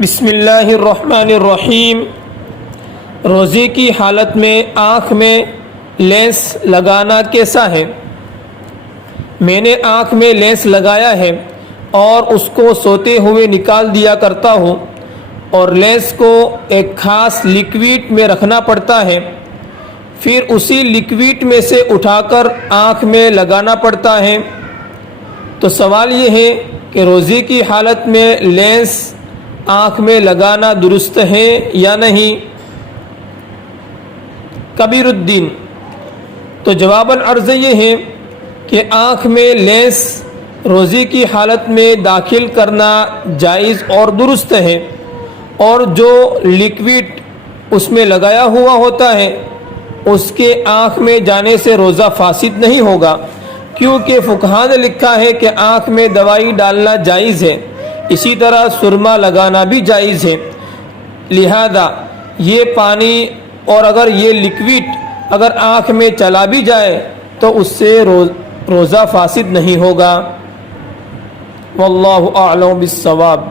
بسم اللہ الرحمن الرحیم۔ روزے کی حالت میں آنکھ میں لینس لگانا کیسا ہے؟ میں نے آنکھ میں لینس لگایا ہے اور اس کو سوتے ہوئے نکال دیا کرتا ہوں، اور لینس کو ایک خاص لیکوئڈ میں رکھنا پڑتا ہے، پھر اسی لیکوئڈ میں سے اٹھا کر آنکھ میں لگانا پڑتا ہے۔ تو سوال یہ ہے کہ روزے کی حالت میں لینس آنکھ میں لگانا درست ہے یا نہیں؟ کبیر الدین: تو جواباً عرض یہ ہے کہ آنکھ میں لینس روزے کی حالت میں داخل کرنا جائز اور درست ہے، اور جو لیکوئڈ اس میں لگایا ہوا ہوتا ہے اس کے آنکھ میں جانے سے روزہ فاسد نہیں ہوگا، کیونکہ فقہاء نے لکھا ہے کہ آنکھ میں دوائی ڈالنا جائز ہے، اسی طرح سرما لگانا بھی جائز ہے۔ لہذا یہ پانی اور اگر یہ لیکوئڈ اگر آنکھ میں چلا بھی جائے تو اس سے روزہ فاسد نہیں ہوگا۔ واللہ اعلم بالصواب۔